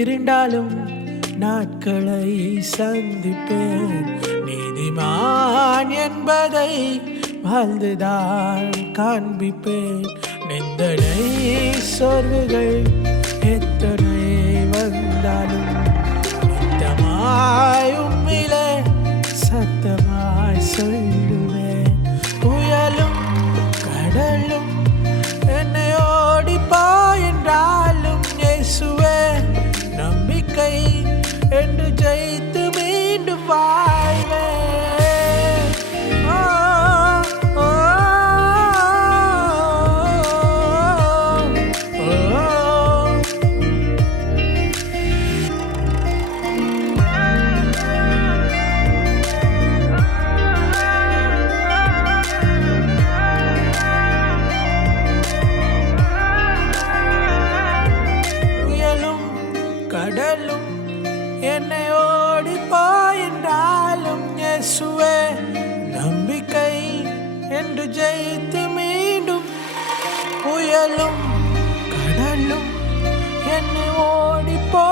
இருந்தாலும் நாட்களை சந்திப்பேன். நீதிமான் என்பதை வாழ்ந்துதான் காண்பிப்பேன். நிந்தனை சோர்வுகள் எத்தனை வந்தாலும் நித்தமாய் உம்மிலே சத்தமாய் சொல்லுவேன். புயலும் கடலும் என்னை ஓடிப்போ என்றாலும் இயேசுவே நம்பிக்கை என்று ஜெயித்து மீண்டும் வாழ்வேன். கடலும் என்னை ஓடிப்போ என்றாலும் இயேசுவே நம்பிக்கை என்று ஜெயித்து மீண்டும். புயலும் கடலும் என்னை ஓடிப்போ